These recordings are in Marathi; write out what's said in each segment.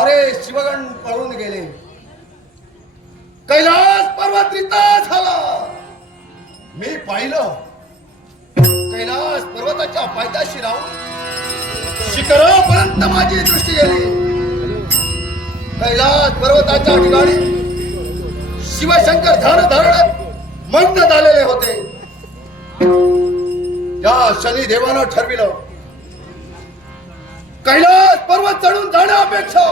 सारे शिवगण पळून गेले. कैलास पर्वत रिता झाला. मी पाहिलं. कैलास पर्वताच्या पायथ्याशी राहून शिखरापर्यंत माझी दृष्टी गेली. कैलास पर्वताच्या ठिकाणी शिवशंकर धर धरण मंद झालेले होते. या शनी देवानं ठरविलं कैलास पर्वत चढून जाणं अपेक्षा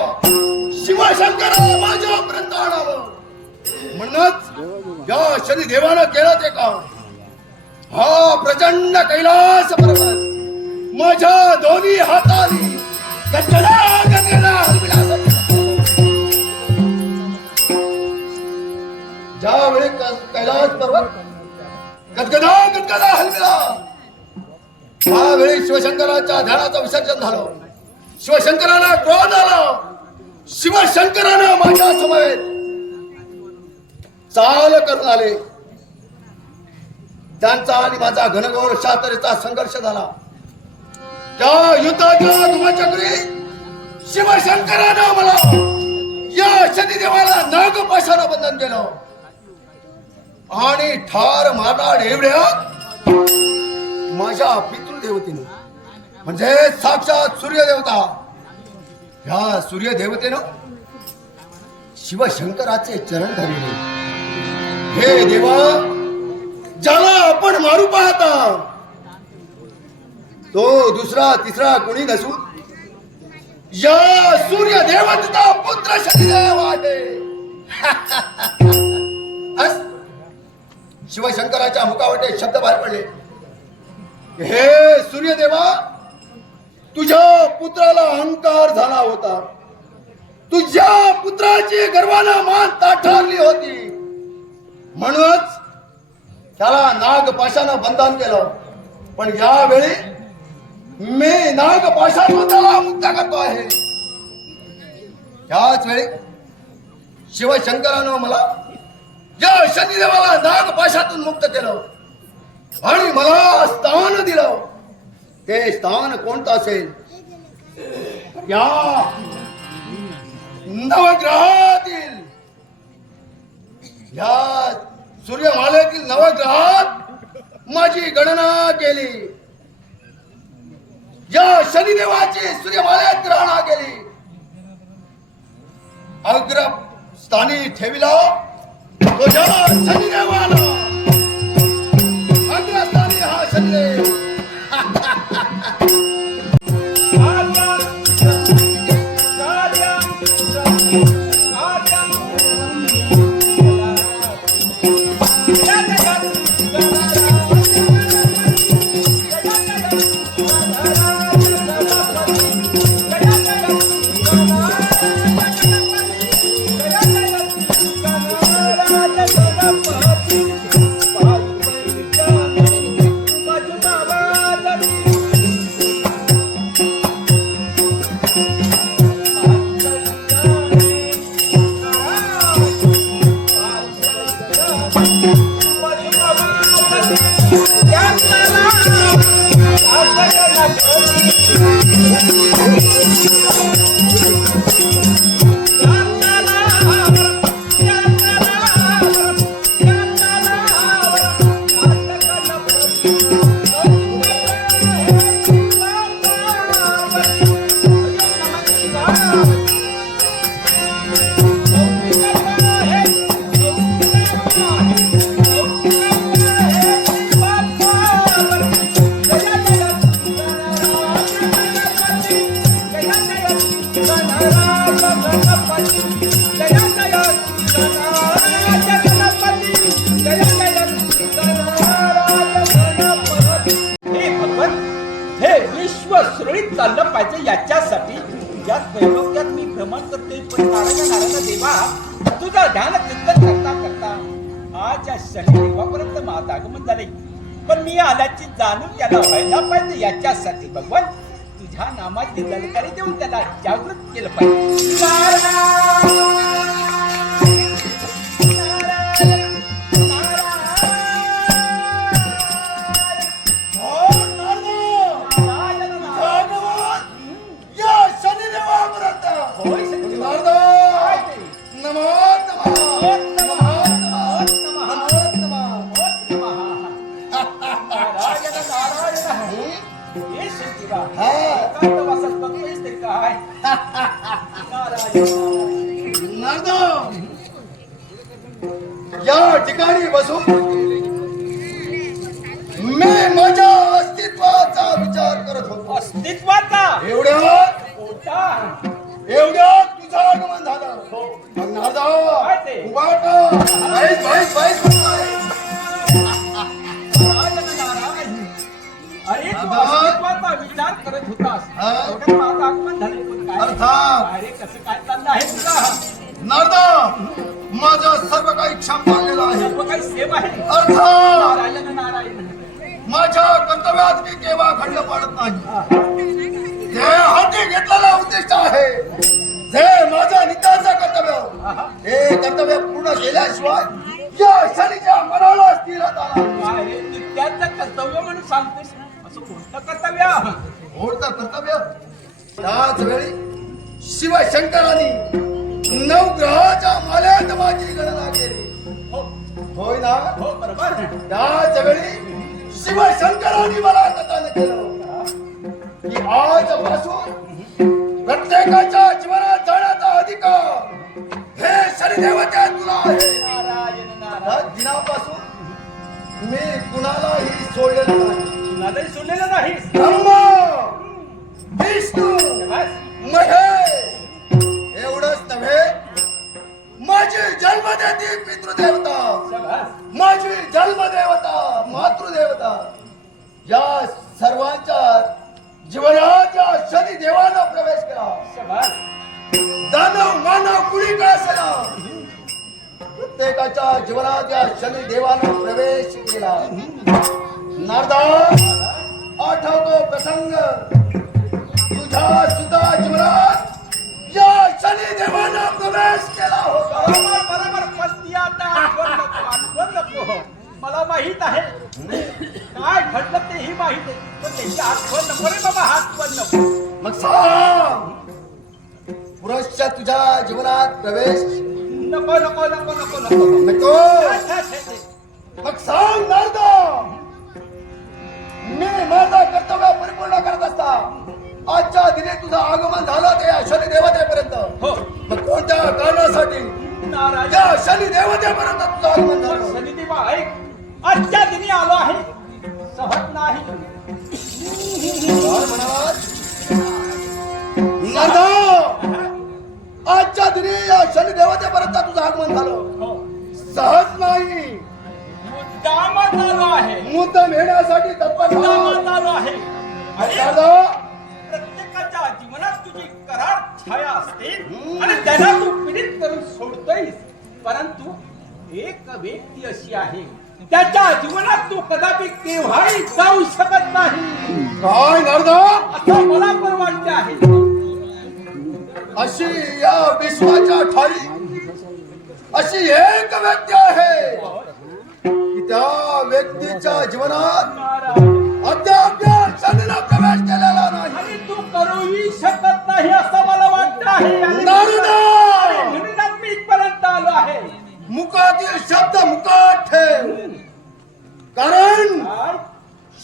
शिवाशंकराला माझ्यापर्यंत आणावं. म्हणूनच या शनी देवानं केलं ते काम. हा प्रचंड कैलास पर्वत माझ्या दोन्ही हाताने गजगदा गजगदा हलविला ज्यावेळी कैलास पर्वत गदगदा गदगदा हलविला त्यावेळी शिवशंकराच्या ध्यानाचं विसर्जन झालं. शिवशंकरांना क्रोध आला. शिवशंकरांना माझ्या समवेत. चाल करून आले. त्यांचा आणि माझा घनघोर शातरीचा संघर्ष झाला. त्या युद्धाच्या धुमचक्री शिवशंकरानं मला या शनिदेवाला नागपाशानं बंधन केलं. आणि ठार मारणार एवढ्या माझ्या पितृदेवतेने. म्हणजे साक्षात सूर्यदेवता. ह्या सूर्यदेवतेनं शिवशंकराचे चरण धरले. हे देवा ज्याला आपण मारू पाहता तो दुसरा तिसरा कोणी नसून या सूर्यदेवतेचा पुत्र शनिदेव आहे. अस शिवशंकराच्या मुखावटे शब्द बाहेर पडले. हे सूर्यदेवा तुझ्या पुत्राला अहंकार झाला होता. तुझ्या पुत्राची गर्वाला मान ताठारली होती. म्हणूनच त्याला नागपाशानं बंधन केलं. पण यावेळी मी नागपाशानं त्याला मुक्त करतो आहे. त्याच वेळी शिवशंकरानं मला या शनिदेवाला नागपाशातून मुक्त केलं. आणि मला स्थान दिलं. ते स्थान कोणतं असेल? या नवग्रहातील या सूर्यमालेतील नवग्रहात माझी गणना केली या शनिदेवाची सूर्यमालेत गणना केली अग्र स्थानी ठेविला तुझ्या शनिदेवाला अग्रस्थानी हा शनिदेव चाललं पाहिजे याच्यासाठी. तुझ्या त्रैलोक्यात मी भ्रमण करते पण नारायण नारायण देवा तुझा ध्यान चिंतन करता करता आज या शनी देवापर्यंत माझं आगमन झाले पण मी आल्याची जाणून त्याला व्हायला पाहिजे याच्यासाठी. भगवान तुझ्या नामाची ललकारी देऊन त्याला जागृत केलं पाहिजे. या ठिकाणी बसून मी माझ्या अस्तित्वाचा विचार करत होतो. अस्तित्वाचा? एवढ्यात कोणता? एवढ्यात तुझं आगमन झालं. नारद? उभाटा. अरे विचार करत होतास. माझं आगमन अर्थात. अरे कसं काय चाललं आहे? तुला नारद माझं सर्व काही क्षम झालेलं आहे. सर्व काही सेम आहे. अर्थात नारायण माझ्या कर्तव्यात मी केव्हा खंड पाडत नाही. जे हाती घेतलेला उद्दिष्ट आहे. जे माझं नित्याचं कर्तव्य. हे कर्तव्य पूर्ण केल्याशिवाय या शनीच्या मनाला स्थिरता. काय नित्याचं कर्तव्य म्हणून सांगतेस. असं कोणतं कर्तव्य? होतं कर्तव्य? त्याच वेळी शिवशंकरांनी नवग्रहाच्या मालेत माझी गणना केली. हो. होय ना? हो बरोबर. त्याच वेळी शिवशंकरांनी मला कथन केलं. की आजपासून प्रत्येकाच्या जीवनात जाण्याचा अधिकार हे शनिदेवाच्या तुला आहे. दिनापासून मी कुणालाही सोडलेलं नाही. कुणालाही सोडलेलं नाहीस. ब्रह्मा विष्णू. महेश एवढंच नव्हे. माझी जन्मदेती पितृदेवता. माझी जन्मदेवता मातृदेवता. या सर्वांच्या जीवनाच्या शनी देवानं प्रवेश करा दानव मानव कुणी का प्रत्येकाच्या जीवनात या शनी देवानं प्रवेश केला. नारदा आठवतो प्रसंग. सुद्धा जीवनात या शनी देवानं प्रवेश केला होता. बरोबर बरोबर पण ती आता आठवण नको आठवण नको मला माहीत आहे. काय घडलं तेही माहीत आहे. पण त्याची आठवण नको रे बाबा आठवण नको. मग सांग. पुरुषच्या तुझ्या जीवनात प्रवेश नको नको नको नको. मग सांग नारदा. मी माझा कर्तव्य परिपूर्ण करत असता. आजच्या दिनी तुझं आगमन झालं ते शनी देवतेपर्यंत हो. मग कोणत्या कारणासाठी शनी देवतेपर्यंत तुझं आगमन झालं? सनिदेवा ऐक. आजच्या दिनी आलो आहे. सहज नाही. आजच्या दिनी या शनी देवतेपर्यंत तुझं आगमन झालं. हो. सहज नाही. मुद्दामच आलो आहे. मुद्दाम येण्यासाठी तत्पर आलो आहे. जीवनात तुझी करार छाया असते. आणि त्याला तू पीडित करून सोडतोयस परंतु एक व्यक्ती अशी आहे त्याच्या जीवनात तू कदापि केव्हाही जाऊ शकत नाही काय नारदा असं मला पण वाटते आहे अशी या विश्वाच्या ठाई अशी एक व्यक्ती आहे की त्या व्यक्तीच्या जीवनात. अद्याप या शनीला प्रवेश केलेला नाही. आणि तू करूही शकत नाही असं मला वाटतं आहे. आणि नारदा! म्हणूनच मी इथपर्यंत आलो आहे. मुखातील शब्द मुखात ठेव. कारण काय?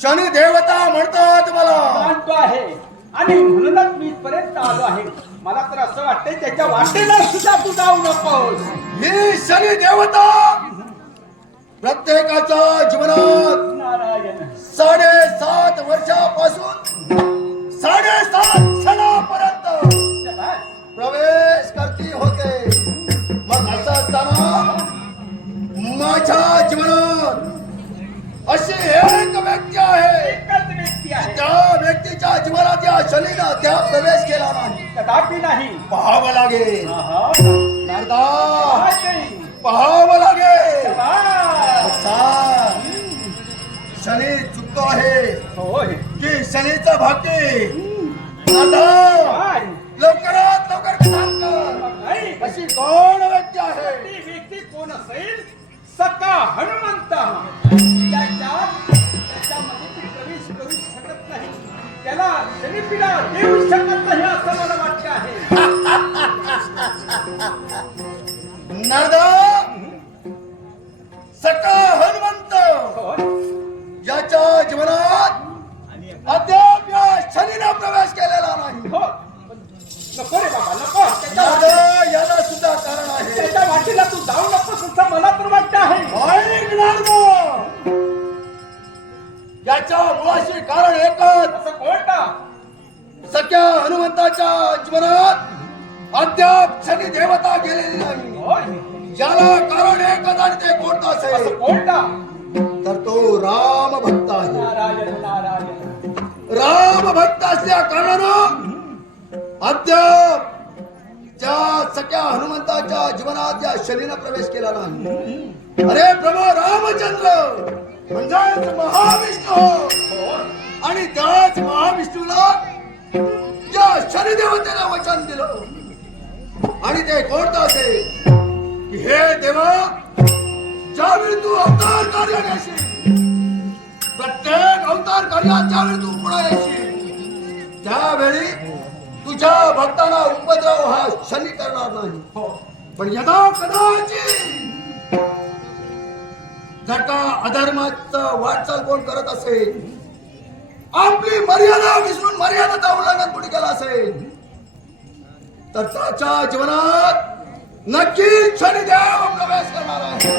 शनी देवता म्हणतात मला मानतो आहे. आणि म्हणूनच मी इथपर्यंत आलो आहे. मला तर असं वाटतंय त्याच्या वाटेला सुद्धा तू जाऊ नकोस. ही शनी देवता प्रत्येकाच्या जीवनात नारायण. साडेसात वर्षापासून साडेसात क्षणापर्यंत. प्रवेश करती होते मग असं असताना माझ्या जीवनात अशी एक व्यक्ती आहे त्या व्यक्तीच्या जीवनात या शनीनं त्या प्रवेश केला नाही कदापि नाही पाहावं लागेल? पाहावं लागेल. शनी चुकतो आहे. होय. की शनीचं काय? लवकरात लवकर कर. अशी कोण व्यक्ती आहे. ती व्यक्ती कोण असेल? सका हनुमंत त्याच्या त्याच्यामध्ये तू प्रवेश करू शकत नाही. त्याला शनिपीडा देऊ शकत नाही असं मला वाटतं आहे. नारदा भक्त असल्या कारणानं अद्याप ज्या सख्या हनुमंताच्या जीवनात या शनीनं प्रवेश केला नाही. अरे प्रभू रामचंद्र म्हणजेच महाविष्णू. आणि त्याच महाविष्णूला या शनिदेवतेला वचन दिलं. आणि ते कोणतं असे की हे देवा ज्यावेळी तू अवतार कार्य येशील प्रत्येक अवतार कार्यात ज्यावेळी तू पुढे येशील त्यावेळी तुझ्या भक्तांना उपद्रव हा शनी करणार नाही. हो. पण यदा कदाचित जर का अधर्माचं वाटचाल कोण करत असेल आपली मर्यादा विसरून मर्यादेचा उल्लंघन कोणी केला असेल तर त्याच्या जीवनात नक्की शनिदेव प्रवेश करणार आहे.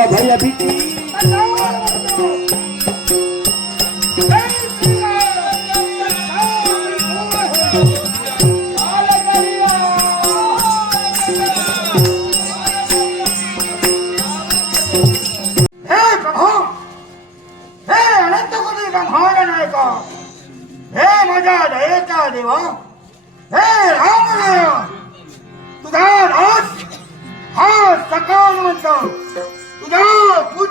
बाबा भैया बीती हे प्रभू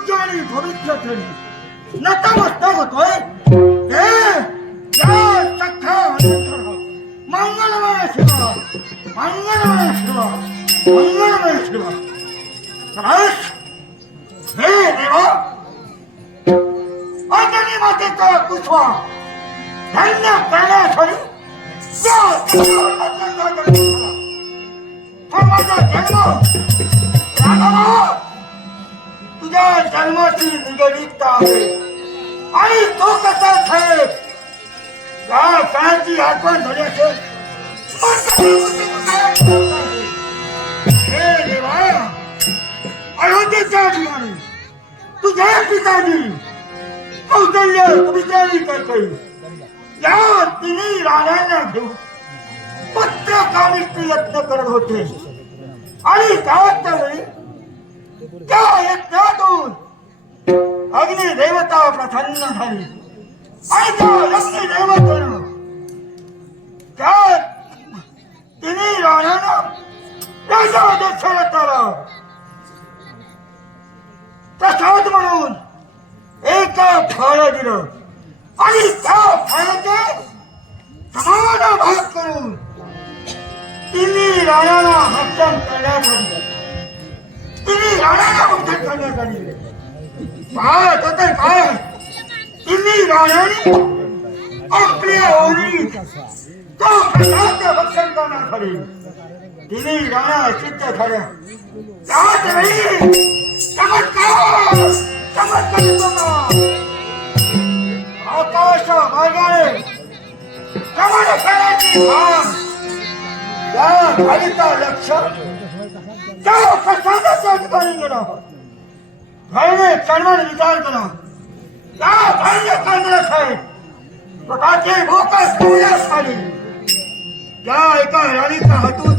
पूज्य आणि पवित्र ठरी नतमस्तक होतोय हे या सख्या हनुमंताला मंगलमय शिवा मंगलमय शिवा मंगलमय शिवा समावेश हे देवा अंजनी मातेचा पुष्पा धन्य करण्यासाठी या देवाचा जन्म झाला. तुझ्या जन्माशी निगडीत आहे. आणि तो कसा साहेब गाव काळाची आठवण झाली असेल? हे देवा अयोध्येच्या ठिकाणी तुझ्या पिताजी कौशल्य विचारी करते या तिन्ही राण्यांना घेऊन पुत्र कामिष्ट यत्न करत होते. आणि त्याच वेळी त्या यज्ञातून अग्निदेवता प्रसन्न झाली. आणि त्या अग्निदेवतेनं त्या तिन्ही राण्यांना राजा दशरथाला प्रसाद म्हणून एक फळ दिलं. आणि त्या फळाचे समान भाग करून तिन्ही राणाला भक्षण करण्यात तिन्ही राणाला भक्षण करण्यात आले पाहत होते काय तिन्ही राणाने आपल्या ओरी तो प्रसाद भक्षण करण्यात आले तिन्ही राणा सिद्ध झाल्या त्याच वेळी चमत्कार चमत्कार बघा. आकाश मार्गाने कमल फेराची भान त्या खालीचा लक्ष त्या भाईने विचार केला त्या भाईने कांद्रा साहेब. स्वतःची भूक सोडण्यास आली त्या एका राणीच्या हातून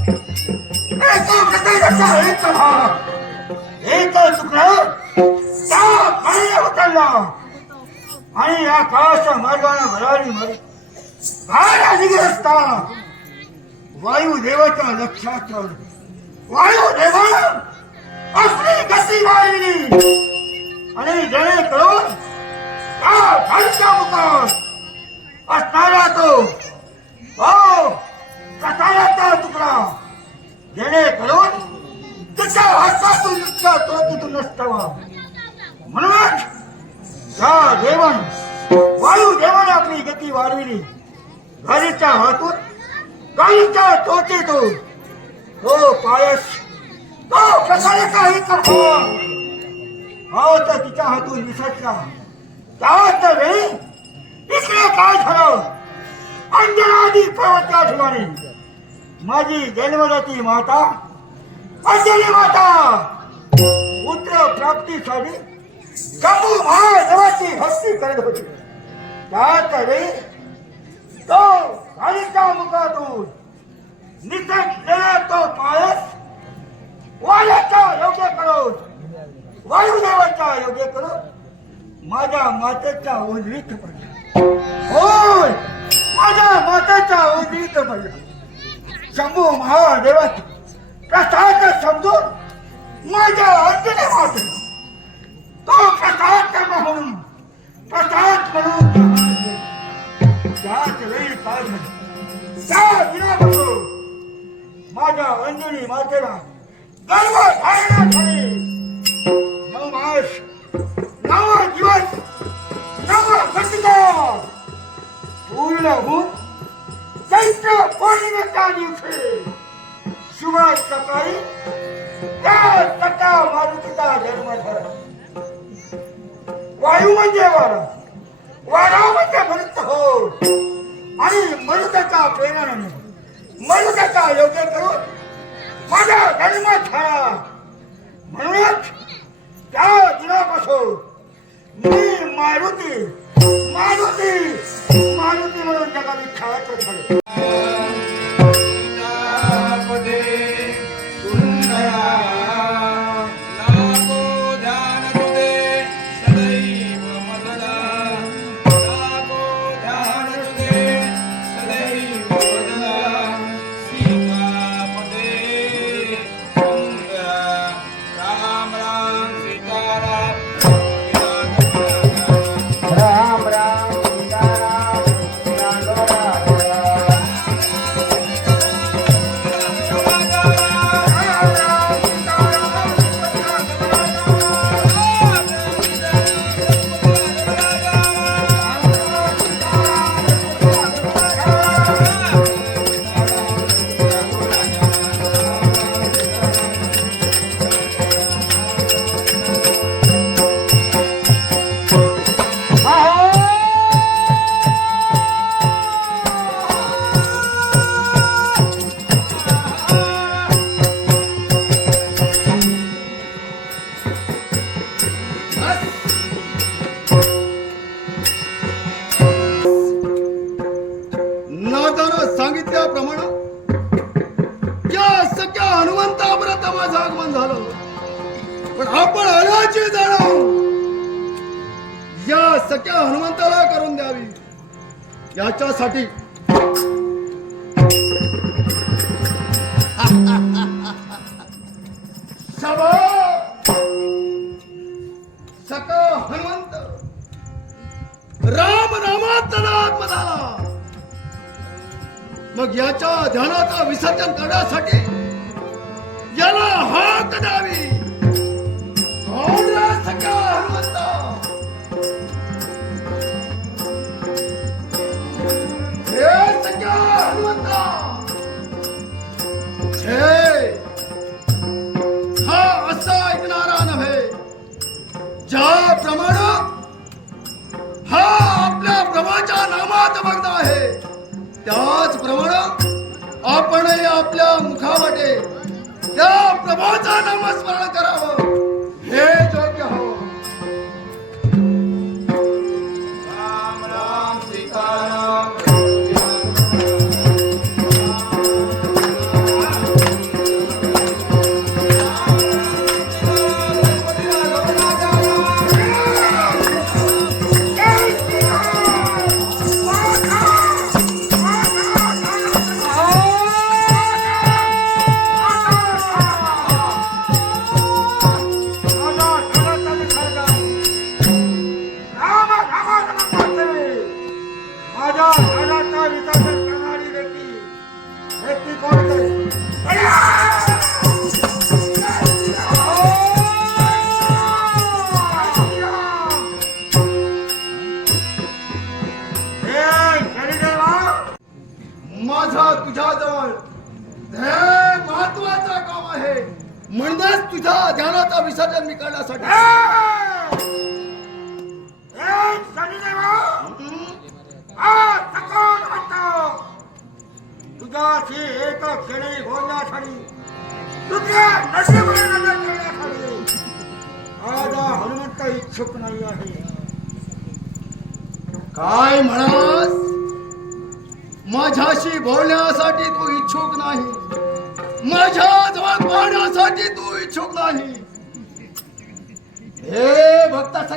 एका प्रसादाचा एक भाग एक तुकडा त्या खाली उतरला आणि या काळाच्या मार्गाने भरारी मारी. बाहेर निघत वायुदेवाच्या लक्षात राहिलं वायुदेवानं असली कशी वाढली आणि जेणेकरून त्या खालच्या मुखात असणारा तो हो कसाल्याचा तुकडा. जेणेकरून तिच्या हातातून तिच्या तोतीतून नष्ट व्हा म्हणूनच त्या देवन वायू देवाने आपली गती वाढविली. घरीच्या हातून गाईच्या तोचेतून तो हो पायस. हो, तो कशाला काही करतो. हा तर तिच्या हातून निसटला त्याच वेळी इकडे काय झालं? अंजनादी पर्वत्या ठिकाणी माझी जन्मदाती माता. अंजली माता. पुत्र प्राप्तीसाठी कपू महादेवाची भक्ती करत होती. त्याच वेळी तो काळीच्या मुखातून निसटलेला तो पायस. वाल्याच्या योग्य करून वायुदेवाच्या योग्य करो. माझ्या मातेच्या ओझरीत पडला. होय माझ्या मातेच्या ओझरीत पडला. शंभू महादेवाची प्रसाद समजून माझ्या अंजने मातेला तो प्रसाद म्हणून प्रसाद म्हणून त्याच वेळी काय झालं. त्या दिनापासून माझ्या अंजनी मातेला गर्व धारणा झाली नऊ मास नवा दिवस घटिका पूर्ण होऊन चैत्र पौर्णिमेच्या दिवशी शुभ सकाळी त्या तटा मारुतीचा जन्म झाला. वायू म्हणजे वारा. वारा म्हणजे मृत हो. आणि मृताच्या प्रेरणाने मनुष्याचा योग्य करून माझा जन्म झाला म्हणूनच त्या दिनापासून मी मारुती मारुती मारुती म्हणून जगात खेळायचं झालं नादानं सांगितल्याप्रमाणे या सख्या हनुमंतापर्यंत माझं आगमन झालं. पण आपण अनाची जाणव या सख्या हनुमंताला करून द्यावी. याच्यासाठी देवाच्या नामात भक्त आहे. त्याचप्रमाणे आपणही आपल्या मुखावाटे त्या प्रभाचा नामस्मरण करावं. हे माझ्या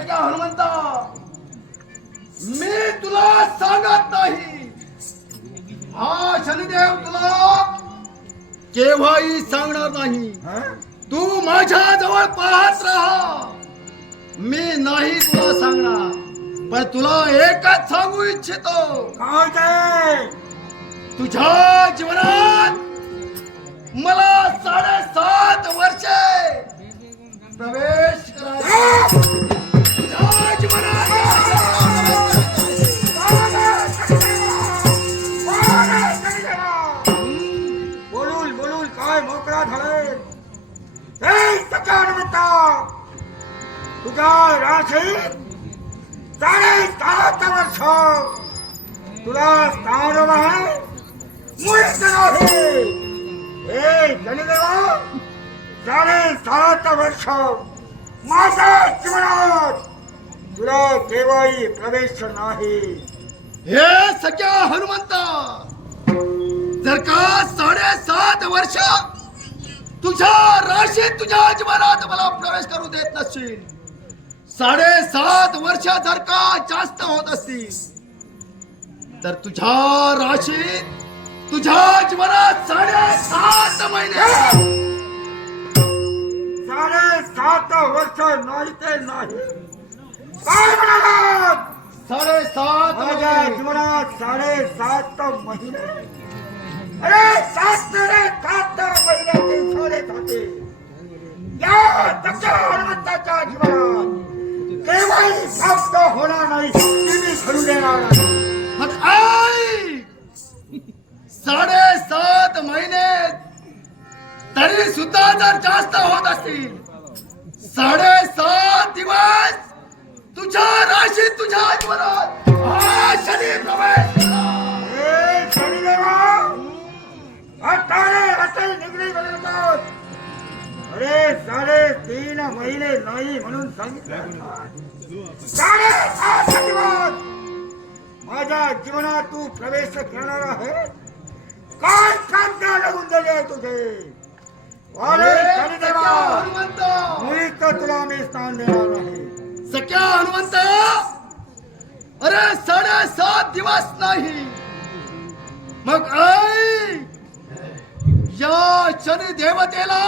सख्या हनुमंता? मी तुला सांगत नाही. हा शनिदेव तुला केव्हाही सांगणार नाही? तू माझ्या जवळ पाहत राहा. मी नाही तुला सांगणार पण तुला एकच सांगू इच्छितो. तुझ्या जीवनात मला साडेसात वर्षे प्रवेश करायचा सख्या तुझ्या राशी साडे वर्ष तुला स्थान आहे मुळीच नाही हे शनिदेवा साडे वर्ष माझ्या जीवनात तुला केव्हाही प्रवेश नाही हे सख्या हनुमंत! जर का साडेसात वर्ष तुझ्या राशीत तुझ्या जीवनात मला प्रवेश करू देत नसशील. साडेसात वर्ष जर का जास्त होत असतील तर तुझ्या राशीत तुझ्या जीवनात साडेसात महिने साडे सात वर्ष नाही ते नाही. काय म्हणालात? साडेसात माझ्या. जीवनात साडे सात महिने अरे सात रे सात महिन्याचे सोडत होते या दक्ष हनुमंताच्या जीवनात केव्हाही प्राप्त होणार नाही ती मी घडू देणार नाही. मग आई साडेसात महिने तरी सुद्धा जर जास्त होत असतील साडेसात दिवस तुझ्या राशीत तुझ्या जीवनात हा शनी प्रवेश अट्टाने असे निगडी बनवतात अरे साडे तीन महिने नाही म्हणून सांगितलं. साडे सात दिवस. माझ्या जीवनात तू प्रवेश करणार आहे. काय काम लागून दिले आहे तुझे? अरे मुळीच तर तुला मी स्थान देणार नाही. सख्या हनुमंत! अरे साडेसात दिवस नाही. मग आई या शनी देवतेला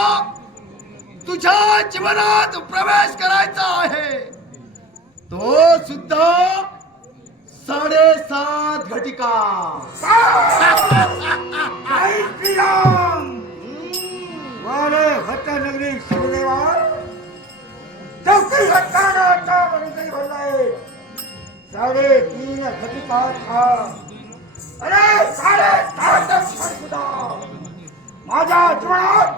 तुझ्या जीवनात प्रवेश करायचा आहे. तो सुद्धा साडेसात घटिका. नगरी शिवदेवा साडे तीन घटिका अरे साडे सात सुद्धा माझ्या जीवनात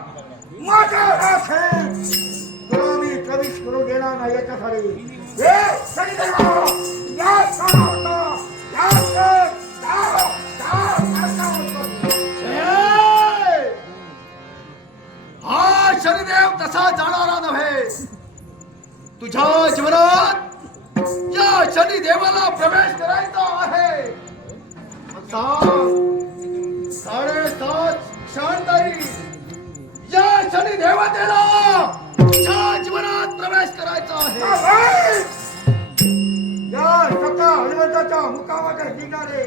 माझ्या राखेत तुला मी करू देणार नाही याच्यासाठी. हे शनिदेवा या या हा! शनिदेव तसा जाणारा नव्हे. तुझ्या जीवनात या शनिदेवाला प्रवेश करायचा आहे. मग सांग, क्षण देवतेला या जीवनात प्रवेश करायचा आहे. या सका हनुमंताच्या मुखामध्ये निघाले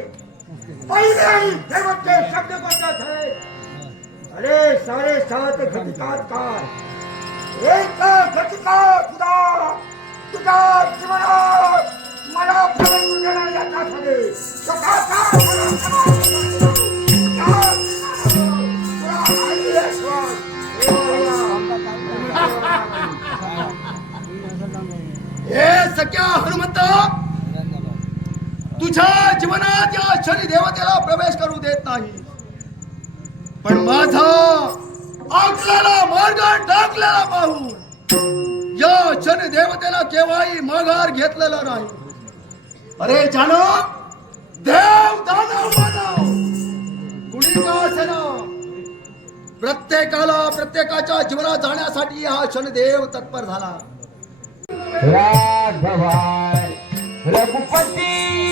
पहिले देवते शब्द कोणतात आहे अरे सारे सात घटिकात काय? एक घटिका तुझा तुझा जीवनात मला प्रवेश देणार याच्यासाठी स्वतःचा हे सख्या हनुमंत तुझ्या जीवनात या शनी देवतेला प्रवेश करू देत नाही. पण माझा आपल्याला मार्ग टाकलेला पाहून या शनी देवतेला केव्हाही माघार घेतलेला नाही. अरे जानो देव दानव मानव कुणी का प्रत्येकाला प्रत्येकाच्या जीवनात जाण्यासाठी हा शनिदेव तत्पर झाला. રાઘવાય. રઘુપતિ